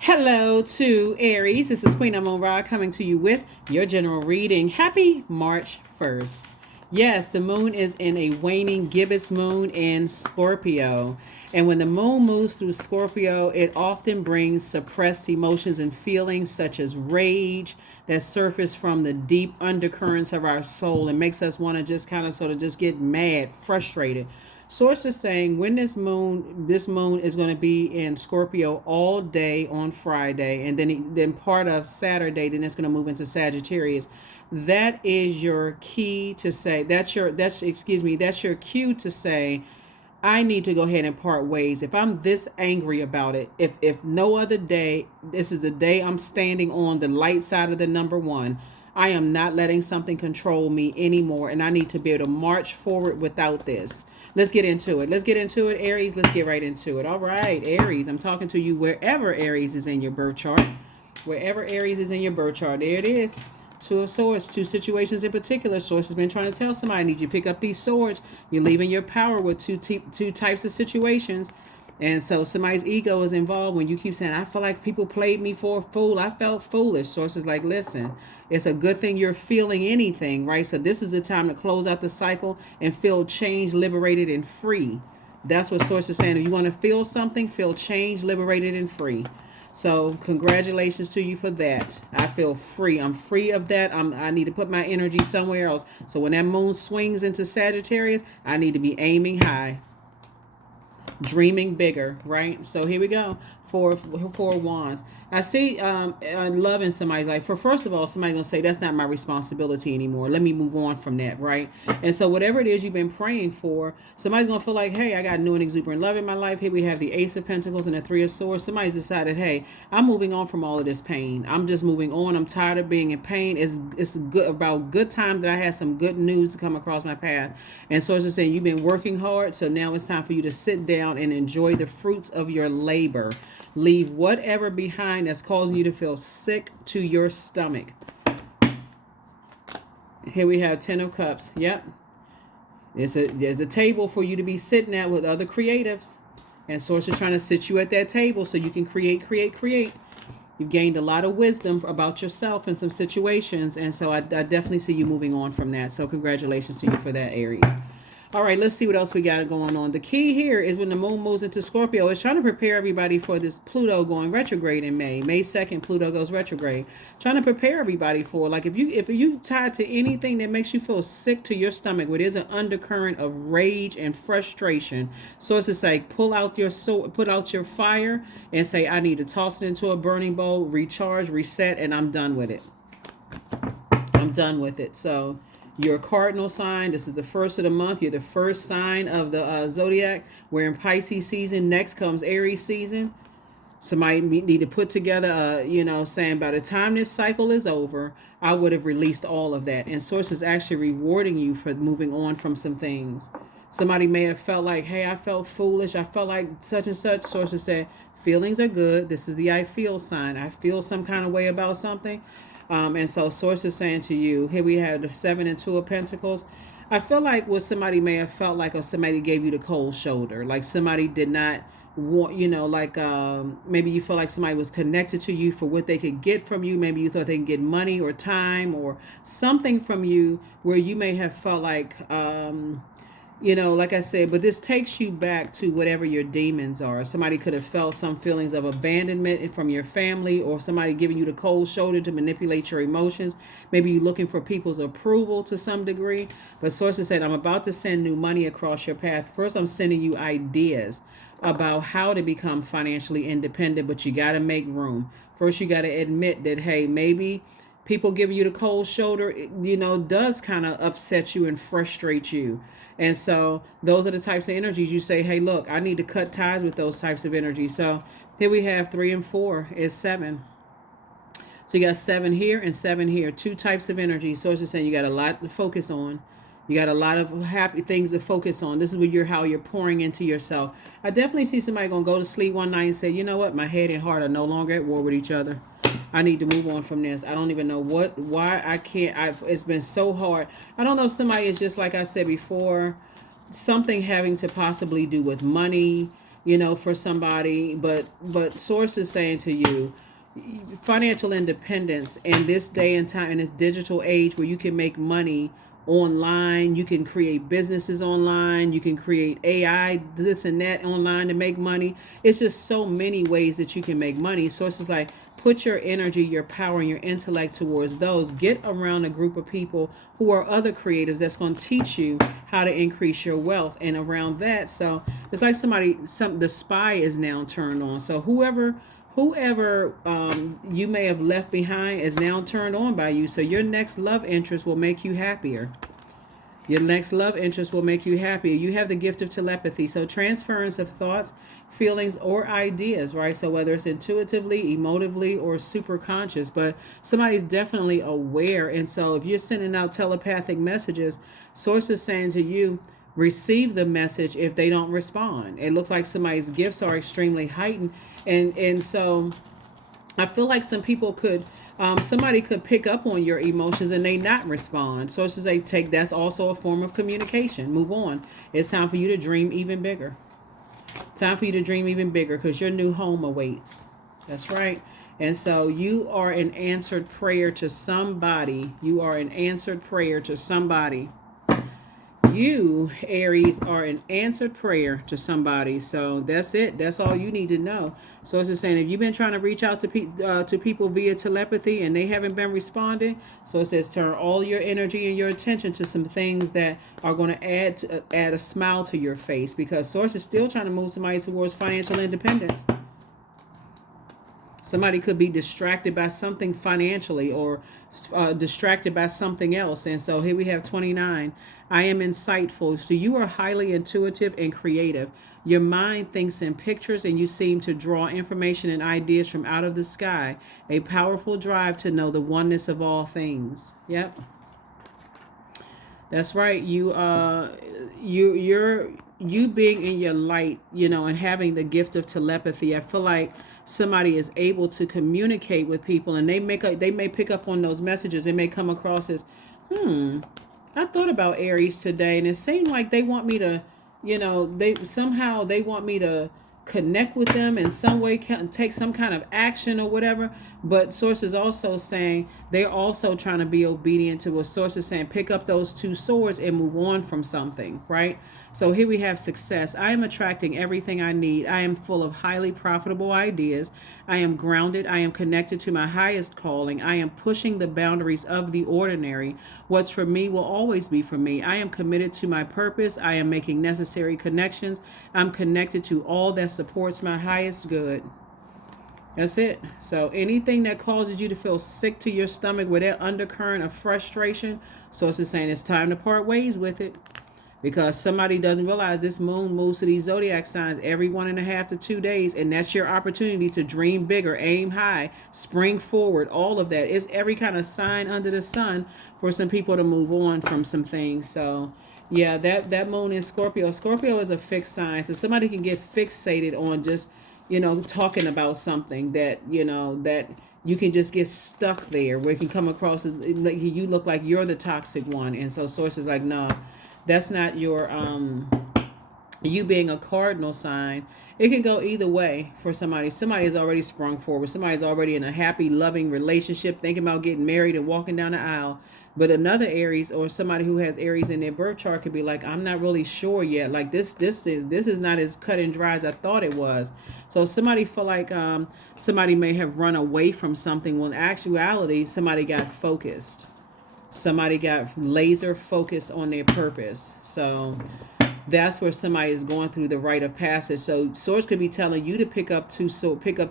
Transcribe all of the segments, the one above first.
Hello to Aries. This is Queen Amun Ra coming to you with your general reading. Happy March 1st. Yes, the moon is in a waning gibbous moon in Scorpio. And when the moon moves through Scorpio, it often brings suppressed emotions and feelings such as rage that surface from the deep undercurrents of our soul and makes us want to just kind of sort of just get mad, frustrated. Source is saying when this moon is going to be in Scorpio all day on Friday, and then part of Saturday, then it's going to move into Sagittarius. That is your key to say. That's your cue to say, I need to go ahead and part ways. If I'm this angry about it, if no other day, this is the day I'm standing on the light side of the number one. I am not letting something control me anymore, and I need to be able to march forward without this. Let's get into it. Let's get into it, Aries. Let's get right into it. All right, Aries. I'm talking to you wherever Aries is in your birth chart. Wherever Aries is in your birth chart. There it is. Two of Swords. Two situations in particular. Source has been trying to tell somebody, I need you to pick up these swords. You're leaving your power with two types of situations. And so somebody's ego is involved when you keep saying, I feel like people played me for a fool. I felt foolish. Source is like, listen, it's a good thing you're feeling anything, right? So this is the time to close out the cycle and feel changed, liberated, and free. That's what Source is saying. If you want to feel something, feel changed, liberated, and free. So congratulations to you for that. I feel free. I'm free of that. I need to put my energy somewhere else. So when that moon swings into Sagittarius, I need to be aiming high, dreaming bigger, right? So here we go. Four wands. I see love in somebody's life. First of all, somebody's gonna say that's not my responsibility anymore. Let me move on from that, right? And so whatever it is you've been praying for, somebody's gonna feel like, hey, I got new and exuberant love in my life. Here we have the Ace of Pentacles and the Three of Swords. Somebody's decided, hey, I'm moving on from all of this pain. I'm just moving on. I'm tired of being in pain. It's good about good time that I had some good news to come across my path. And so it's just saying you've been working hard, so now it's time for you to sit down and enjoy the fruits of your labor. Leave whatever behind that's causing you to feel sick to your stomach. Here we have Ten of Cups. Yep. There's a table for you to be sitting at with other creatives. And Source is trying to sit you at that table so you can create. You've gained a lot of wisdom about yourself in some situations. And so I definitely see you moving on from that. So congratulations to you for that, Aries. All right, let's see what else we got going on. The key here is when the moon moves into Scorpio, it's trying to prepare everybody for this Pluto going retrograde in May. May 2nd, Pluto goes retrograde. Trying to prepare everybody for, like, if you tied to anything that makes you feel sick to your stomach, where there's an undercurrent of rage and frustration, so it's to say, put out your fire and say, I need to toss it into a burning bowl, recharge, reset, and I'm done with it. I'm done with it. So your cardinal sign, this is the first of the month. You're the first sign of the Zodiac. We're in Pisces season. Next comes Aries season. Somebody need to put together, saying by the time this cycle is over, I would have released all of that. And Source is actually rewarding you for moving on from some things. Somebody may have felt like, hey, I felt foolish. I felt like such and such. Sources said, feelings are good. This is the I feel sign. I feel some kind of way about something. And so Source is saying to you, here we have the 7 and 2 of Pentacles. I feel like what somebody may have felt like, or somebody gave you the cold shoulder, like somebody did not want, maybe you feel like somebody was connected to you for what they could get from you. Maybe you thought they could get money or time or something from you where you may have felt like, like I said, but this takes you back to whatever your demons are. Somebody could have felt some feelings of abandonment from your family, or somebody giving you the cold shoulder to manipulate your emotions. Maybe you're looking for people's approval to some degree. But Sources said, I'm about to send new money across your path. First, I'm sending you ideas about how to become financially independent, but you got to make room. First, you got to admit that, hey, maybe people giving you the cold shoulder, does kind of upset you and frustrate you. And so those are the types of energies you say, hey, look, I need to cut ties with those types of energies. So here we have 3 and 4 is 7. So you got 7 here and 7 here. Two types of energy. So it's just saying you got a lot to focus on. You got a lot of happy things to focus on. This is how you're pouring into yourself. I definitely see somebody going to go to sleep one night and say, you know what? My head and heart are no longer at war with each other. I need to move on from this. I don't even know why I can't. It's been so hard. I don't know if somebody is just, like I said before, something having to possibly do with money, for somebody, but source is saying to you, financial independence in this day and time, in this digital age where you can make money online, you can create businesses online, you can create AI, this and that online to make money. It's just so many ways that you can make money. So it's just like, put your energy, your power, and your intellect towards those. Get around a group of people who are other creatives that's going to teach you how to increase your wealth. And around that, so it's like the spy is now turned on. So whoever you may have left behind is now turned on by you. So your next love interest will make you happier. Your next love interest will make you happier. You have the gift of telepathy. So transference of thoughts, feelings, or ideas, right? So whether it's intuitively, emotively, or super conscious, but somebody's definitely aware. And so if you're sending out telepathic messages, source is saying to you, receive the message if they don't respond. It looks like somebody's gifts are extremely heightened. And so I feel like some people could, somebody could pick up on your emotions and they not respond. So it's just they take, that's also a form of communication. Move on. It's time for you to dream even bigger. Time for you to dream even bigger because your new home awaits. That's right. And so you are an answered prayer to somebody. You are an answered prayer to somebody. You, Aries, are an answered prayer to somebody. So that's it. That's all you need to know. So it's just saying, if you've been trying to reach out to people via telepathy and they haven't been responding, so it says turn all your energy and your attention to some things that are going to add a smile to your face, because source is still trying to move somebody towards financial independence. Somebody could be distracted by something financially or distracted by something else. And so here we have 29. I am insightful. So you are highly intuitive and creative. Your mind thinks in pictures and you seem to draw information and ideas from out of the sky. A powerful drive to know the oneness of all things. Yep. That's right. You're being in your light, and having the gift of telepathy. I feel like somebody is able to communicate with people, and they may pick up on those messages. They may come across as, I thought about Aries today, and it seemed like they want me to, they want me to connect with them in some way, take some kind of action or whatever. But source is also saying they're also trying to be obedient to what source is saying. Pick up those two swords and move on from something, right? So here we have success. I am attracting everything I need. I am full of highly profitable ideas. I am grounded. I am connected to my highest calling. I am pushing the boundaries of the ordinary. What's for me will always be for me. I am committed to my purpose. I am making necessary connections. I'm connected to all that supports my highest good. That's it. So anything that causes you to feel sick to your stomach with that undercurrent of frustration, source is saying it's time to part ways with it. Because somebody doesn't realize this moon moves to these zodiac signs every 1.5 to 2 days. And that's your opportunity to dream bigger, aim high, spring forward, all of that. It's every kind of sign under the sun for some people to move on from some things. So yeah, that moon is Scorpio. Scorpio is a fixed sign. So somebody can get fixated on just, talking about something that, that you can just get stuck there, where it can come across as you look like you're the toxic one. And so source is like, nah. That's not your, you being a cardinal sign. It can go either way for somebody. Somebody has already sprung forward. Somebody's already in a happy, loving relationship, thinking about getting married and walking down the aisle. But another Aries, or somebody who has Aries in their birth chart, could be like, I'm not really sure yet. Like this is not as cut and dry as I thought it was. So somebody feel like somebody may have run away from something, when in actuality, somebody got focused. Somebody got laser focused on their purpose. So that's where somebody is going through the rite of passage. So source could be telling you to pick up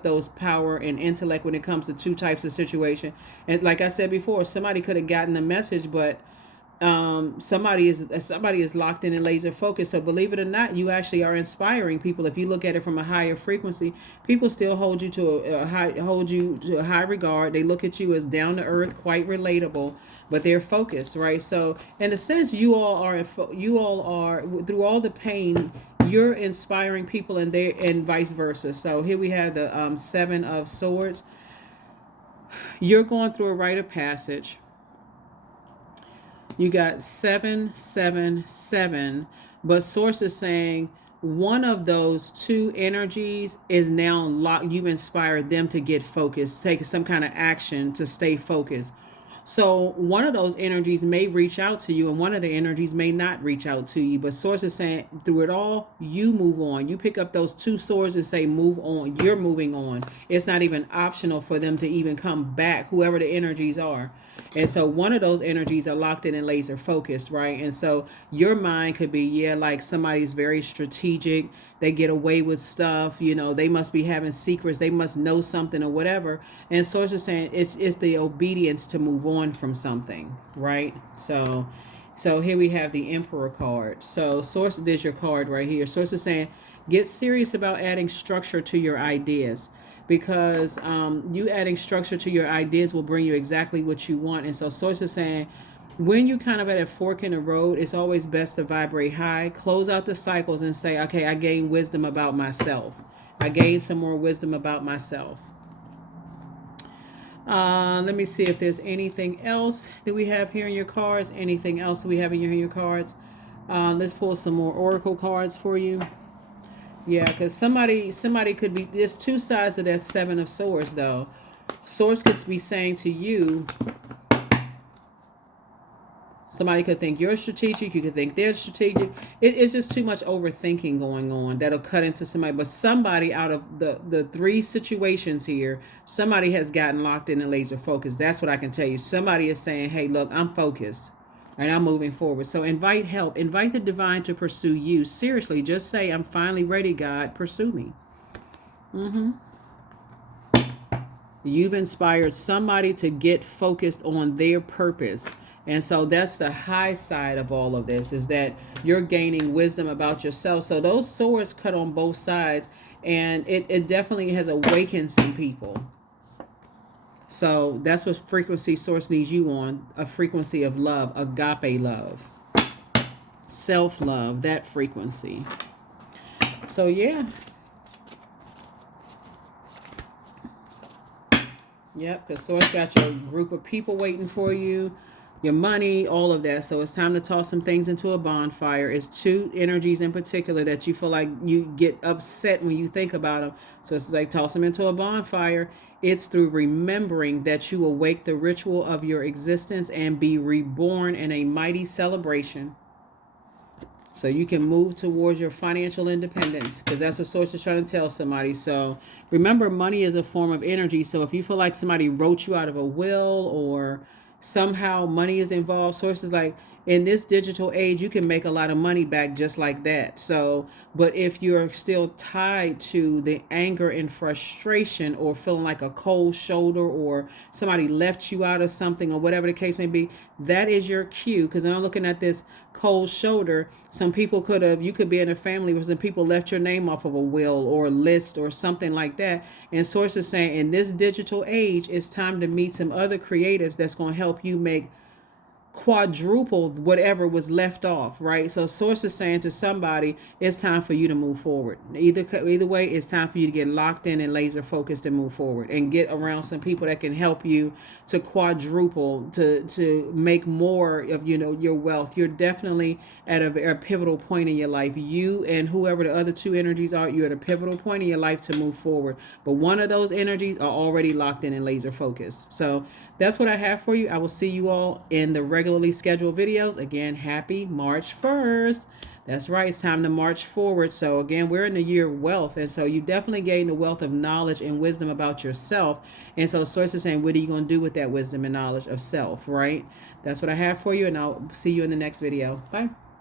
those power and intellect when it comes to two types of situation. And like I said before, somebody could have gotten the message, but somebody is locked in and laser focused. So believe it or not, you actually are inspiring people. If you look at it from a higher frequency, people still hold you to a high regard. They look at you as down to earth, quite relatable, but they're focused, right? So in a sense, you all are through all the pain, you're inspiring people, and vice versa. So here we have the 7 of Swords. You're going through a rite of passage. You got 7, 7, 7, but source is saying one of those two energies is now locked. You've inspired them to get focused, take some kind of action to stay focused. So one of those energies may reach out to you, and one of the energies may not reach out to you. But Source is saying, through it all, you move on. You pick up those two swords and say, move on. You're moving on. It's not even optional for them to even come back, whoever the energies are. And so one of those energies are locked in and laser focused, right? And so your mind could be, yeah, like somebody's very strategic. They get away with stuff, you know, they must be having secrets. They must know something or whatever. And Source is saying it's the obedience to move on from something, right? So here we have the Emperor card. So Source, there's your card right here. Source is saying, get serious about adding structure to your ideas, because you adding structure to your ideas will bring you exactly what you want. And so Source is saying, when you kind of at a fork in the road, it's always best to vibrate high, close out the cycles and say, okay, I gained wisdom about myself. I gained some more wisdom about myself. Let me see if there's anything else that we have here in your cards. Anything else that we have in your cards? Let's pull some more oracle cards for you. Yeah, because somebody could be, there's two sides of that Seven of Swords, though. Source could be saying to you, somebody could think you're strategic, you could think they're strategic. It's just too much overthinking going on that'll cut into somebody. But somebody out of the three situations here, somebody has gotten locked in and laser focused. That's what I can tell you. Somebody is saying, hey, look, I'm focused. And I'm moving forward. So invite help. Invite the divine to pursue you. Seriously, just say, I'm finally ready, God. Pursue me. You've inspired somebody to get focused on their purpose. And so that's the high side of all of this, is that you're gaining wisdom about yourself. So those swords cut on both sides. And it definitely has awakened some people. So that's what frequency Source needs you on, a frequency of love, agape love, self-love, that frequency. So yeah. Yep, because Source got your group of people waiting for you, your money, all of that. So it's time to toss some things into a bonfire. It's two energies in particular that you feel like you get upset when you think about them. So it's like toss them into a bonfire. It's through remembering that you awake the ritual of your existence and be reborn in a mighty celebration. So you can move towards your financial independence, because that's what Source is trying to tell somebody. So remember, money is a form of energy. So if you feel like somebody wrote you out of a will, or somehow money is involved, Source is like, in this digital age, you can make a lot of money back just like that. So, but if you're still tied to the anger and frustration, or feeling like a cold shoulder, or somebody left you out of something, or whatever the case may be, that is your cue. Because when I'm looking at this cold shoulder, some people you could be in a family where some people left your name off of a will or a list or something like that. And Source is saying, in this digital age, it's time to meet some other creatives that's going to help you make quadruple whatever was left off, right? So Source is saying to somebody, it's time for you to move forward. Either way, it's time for you to get locked in and laser focused and move forward, and get around some people that can help you to quadruple, to make more of, your wealth. You're definitely at a pivotal point in your life. You and whoever the other two energies are, you're at a pivotal point in your life to move forward. But one of those energies are already locked in and laser focused. So that's what I have for you. I will see you all in the regularly scheduled videos. Again, happy March 1st. That's right. It's time to march forward. So again, we're in the year of wealth. And so you definitely gain the wealth of knowledge and wisdom about yourself. And so Source is saying, what are you going to do with that wisdom and knowledge of self, right? That's what I have for you. And I'll see you in the next video. Bye.